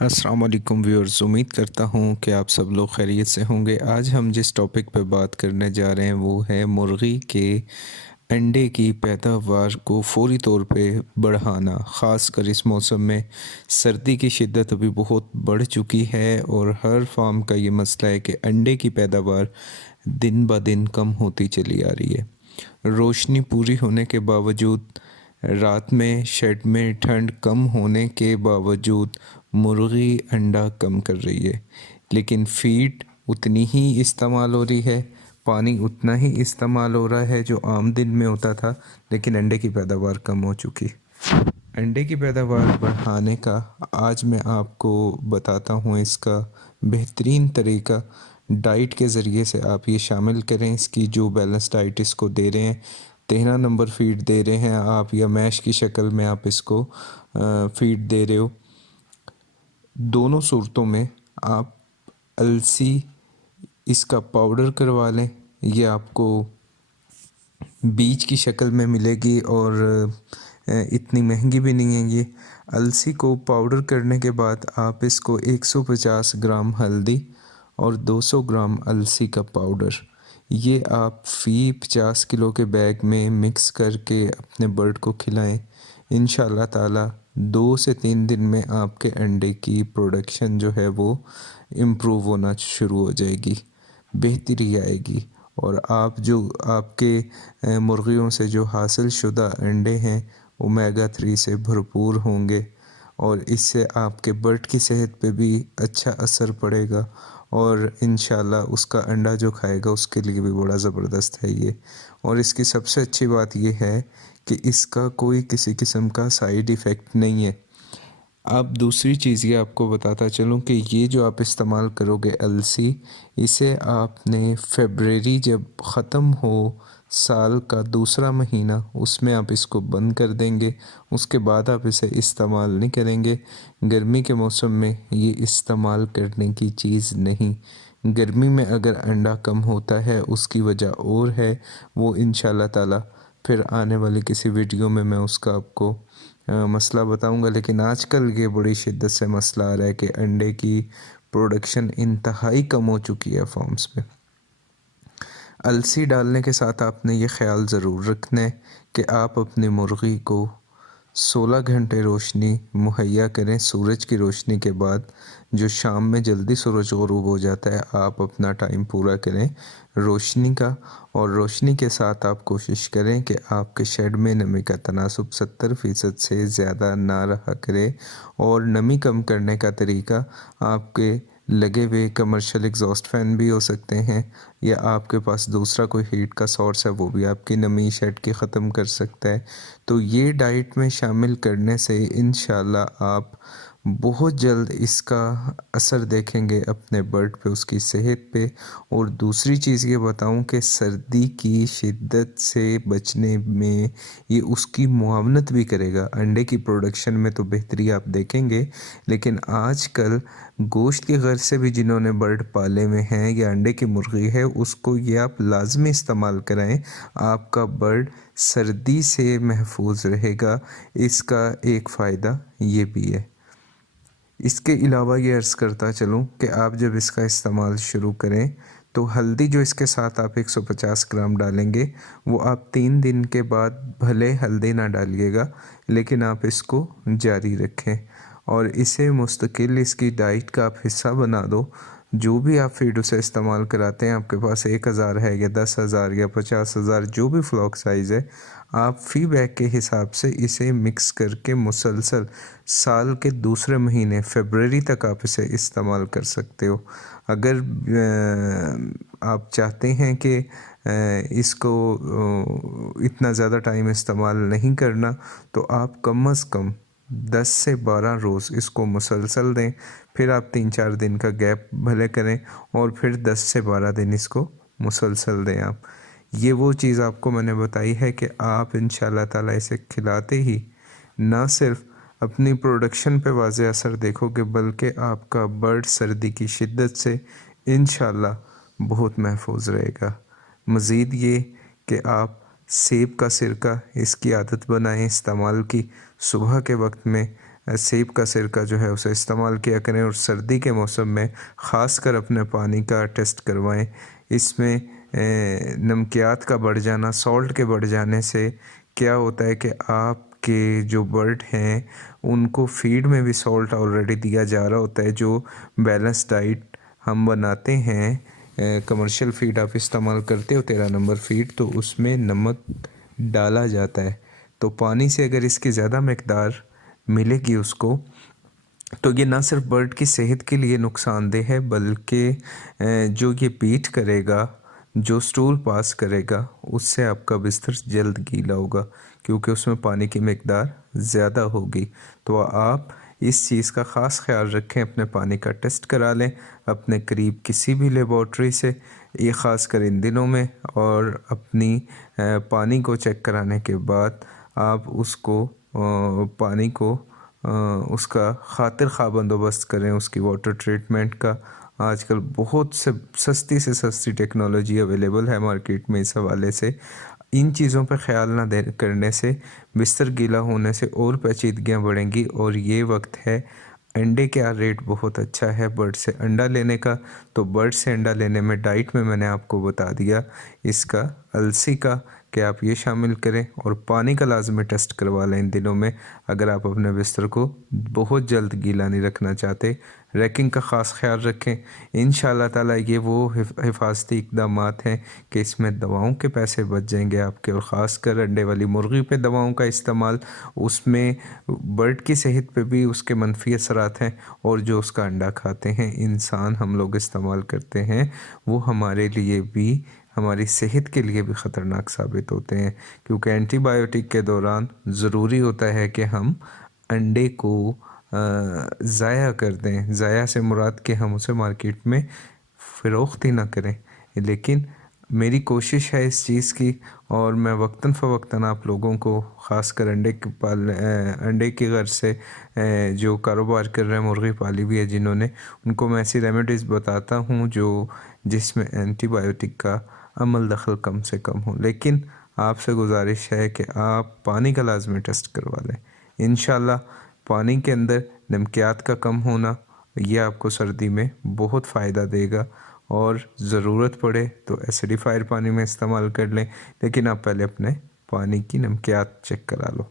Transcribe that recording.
अस्सलाम वालेकुम व्यूअर्स, उम्मीद करता हूँ कि आप सब लोग खैरियत से होंगे। आज हम जिस टॉपिक पे बात करने जा रहे हैं वो है मुर्गी के अंडे की पैदावार को फ़ौरी तौर पे बढ़ाना। ख़ासकर इस मौसम में सर्दी की शिद्दत अभी बहुत बढ़ चुकी है और हर फार्म का ये मसला है कि अंडे की पैदावार दिन ब दिन कम होती चली आ रही है। रोशनी पूरी होने के बावजूद, रात में शेड में ठंड कम होने के बावजूद मुर्गी अंडा कम कर रही है, लेकिन फीड उतनी ही इस्तेमाल हो रही है, पानी उतना ही इस्तेमाल हो रहा है जो आम दिन में होता था, लेकिन अंडे की पैदावार कम हो चुकी। अंडे की पैदावार बढ़ाने का आज मैं आपको बताता हूँ इसका बेहतरीन तरीका। डाइट के ज़रिए से आप ये शामिल करें, इसकी जो बैलेंस डाइट इसको दे रहे हैं, 13 नंबर फीड दे रहे हैं आप या मैश की शक्ल में आप इसको फीड दे रहे हो, दोनों सूरतों में आप अलसी इसका पाउडर करवा लें। ये आपको बीज की शक्ल में मिलेगी और इतनी महंगी भी नहीं है ये। अलसी को पाउडर करने के बाद आप इसको 150 ग्राम हल्दी और 200 ग्राम अलसी का पाउडर, ये आप फ़ी 50 किलो के बैग में मिक्स करके अपने बर्ड को खिलाएं। इंशाल्लाह ताला 2 से 3 दिन में आपके अंडे की प्रोडक्शन जो है वो इम्प्रूव होना शुरू हो जाएगी, बेहतरी आएगी। और आप जो आपके मुर्गियों से जो हासिल शुदा अंडे हैं ओमेगा 3 से भरपूर होंगे और इससे आपके बर्ड की सेहत पे भी अच्छा असर पड़ेगा और इंशाल्लाह उसका अंडा जो खाएगा उसके लिए भी बड़ा ज़बरदस्त है ये। और इसकी सबसे अच्छी बात ये है कि इसका कोई किसी किस्म का साइड इफ़ेक्ट नहीं है। अब दूसरी चीज़ ये आपको बताता चलूँ कि ये जो आप इस्तेमाल करोगे अलसी, इसे आपने फ़रवरी जब ख़त्म हो साल का दूसरा महीना, उसमें आप इसको बंद कर देंगे। उसके बाद आप इसे इस्तेमाल नहीं करेंगे। गर्मी के मौसम में ये इस्तेमाल करने की चीज़ नहीं। गर्मी में अगर अंडा कम होता है उसकी वजह और है, वो इंशाल्लाह ताला फिर आने वाली किसी वीडियो में मैं उसका आपको मसला बताऊंगा। लेकिन आजकल ये बड़ी शिद्दत से मसला आ रहा है कि अंडे की प्रोडक्शन इंतहाई कम हो चुकी है फार्म्स में। अलसी डालने के साथ आपने ये ख्याल ज़रूर रखना है कि आप अपनी मुर्गी को 16 घंटे रोशनी मुहैया करें सूरज की रोशनी के बाद। जो शाम में जल्दी सूरज ग़ुरूब हो जाता है, आप अपना टाइम पूरा करें रोशनी का। और रोशनी के साथ आप कोशिश करें कि आपके शेड में नमी का तनासुब 70% से ज़्यादा ना रहा करे। और नमी कम करने का तरीका आपके लगे हुए कमर्शियल एग्जॉस्ट फैन भी हो सकते हैं, या आपके पास दूसरा कोई हीट का सोर्स है वो भी आपकी नमी शेड की ख़त्म कर सकता है। तो ये डाइट में शामिल करने से इंशाल्लाह आप बहुत जल्द इसका असर देखेंगे अपने बर्ड पे, उसकी सेहत पे। और दूसरी चीज़ ये बताऊं कि सर्दी की शिद्दत से बचने में ये उसकी मुआवनत भी करेगा। अंडे की प्रोडक्शन में तो बेहतरी आप देखेंगे, लेकिन आजकल गोश्त की गर्ज से भी जिन्होंने बर्ड पाले में हैं या अंडे की मुर्गी है, उसको ये आप लाजमी इस्तेमाल कराएं। आपका बर्ड सर्दी से महफूज रहेगा। इसका एक फ़ायदा ये भी है। इसके अलावा ये अर्ज़ करता चलूँ कि आप जब इसका इस्तेमाल शुरू करें तो हल्दी जो इसके साथ आप 150 ग्राम डालेंगे, वो आप 3 दिन के बाद भले हल्दी ना डालिएगा, लेकिन आप इसको जारी रखें और इसे मुस्तकिल इसकी डाइट का आप हिस्सा बना दो। जो भी आप फीड उसे इस्तेमाल कराते हैं, आपके पास 1000 है या 10,000 या 50,000, जो भी फ्लॉक साइज़ है, आप फ़ी बैग के हिसाब से इसे मिक्स करके मुसलसल साल के दूसरे महीने फरवरी तक आप इसे इस्तेमाल कर सकते हो। अगर आप चाहते हैं कि इसको इतना ज़्यादा टाइम इस्तेमाल नहीं करना, तो आप कम अज़ कम 10 से 12 रोज़ इसको मुसलसल दें। फिर आप 3-4 दिन का गैप भले करें और फिर 10 से 12 दिन इसको मुसलसल दें आप। ये वो चीज़ आपको मैंने बताई है कि आप इंशाल्लाह ताला इसे खिलाते ही ना सिर्फ अपनी प्रोडक्शन पे वाज़े असर देखोगे, बल्कि आपका बर्ड सर्दी की शिद्दत से इंशाल्लाह बहुत महफूज रहेगा। मज़ीद ये कि आप सेब का सिरका इसकी आदत बनाएं इस्तेमाल की। सुबह के वक्त में सेब का सिरका जो है उसे इस्तेमाल किया करें और सर्दी के मौसम में ख़ासकर अपने पानी का टेस्ट करवाएं। इसमें नमकियात का बढ़ जाना, सॉल्ट के बढ़ जाने से क्या होता है कि आपके जो बर्ड हैं उनको फीड में भी सॉल्ट ऑलरेडी दिया जा रहा होता है। जो बैलेंस डाइट हम बनाते हैं, कमर्शियल फीड आप इस्तेमाल करते हो 13 नंबर फीड, तो उसमें नमक डाला जाता है। तो पानी से अगर इसकी ज़्यादा मकदार मिलेगी उसको, तो ये ना सिर्फ बर्ड की सेहत के लिए नुकसानदेह है, बल्कि जो ये पीठ करेगा, जो स्टूल पास करेगा, उससे आपका बिस्तर जल्द गीला होगा क्योंकि उसमें पानी की मकदार ज़्यादा होगी। तो आप इस चीज़ का ख़ास ख्याल रखें, अपने पानी का टेस्ट करा लें अपने करीब किसी भी लेबॉर्ट्री से, ये ख़ास कर इन दिनों में। और अपनी पानी को चेक कराने के बाद आप उसको पानी को उसका खातिर ख़्वाह बंदोबस्त करें, उसकी वाटर ट्रीटमेंट का। आजकल बहुत से सस्ती टेक्नोलॉजी अवेलेबल है मार्केट में इस हवाले से। इन चीज़ों पर ख्याल ना दे करने से बिस्तर गीला होने से और पेचीदगियाँ बढ़ेंगी। और ये वक्त है, अंडे का रेट बहुत अच्छा है बर्ड से अंडा लेने का। तो बर्ड से अंडा लेने में डाइट में मैंने आपको बता दिया इसका अलसी का कि आप ये शामिल करें, और पानी का लाजमी टेस्ट करवा लें इन दिनों में अगर आप अपने बिस्तर को बहुत जल्द गीला नहीं रखना चाहते। रैकिंग का ख़ास ख्याल रखें। इंशाल्लाह ताला ये वो हिफाजती इक़दामात हैं कि इसमें दवाओं के पैसे बच जाएंगे आपके, और ख़ास कर अंडे वाली मुर्गी पे दवाओं का इस्तेमाल, उसमें बर्ड की सेहत पे भी उसके मनफी असरात हैं। और जो उसका अंडा खाते हैं इंसान, हम लोग इस्तेमाल करते हैं, वो हमारे लिए भी, हमारी सेहत के लिए भी ख़तरनाक साबित होते हैं। क्योंकि एंटीबायोटिक के दौरान ज़रूरी होता है कि हम अंडे को ज़ाया कर दें। ज़ाया से मुराद कि हम उसे मार्केट में फ़रोख्त ही ना करें। लेकिन मेरी कोशिश है इस चीज़ की, और मैं वक्तन फ़वक्तन आप लोगों को ख़ासकर अंडे की गर्ज से जो कारोबार कर रहे हैं, मुर्गी पाली भी है जिन्होंने, उनको मैं ऐसी रेमेडीज़ बताता हूँ जो जिसमें एंटीबायोटिक का अमल दखल कम से कम हो। लेकिन आपसे गुजारिश है कि आप पानी का लाजमी टेस्ट करवा लें। इंशाल्लाह पानी के अंदर नमकियात का कम होना ये आपको सर्दी में बहुत फ़ायदा देगा। और ज़रूरत पड़े तो एसिडिफायर पानी में इस्तेमाल कर लें, लेकिन आप पहले अपने पानी की नमकियात चेक करा लो।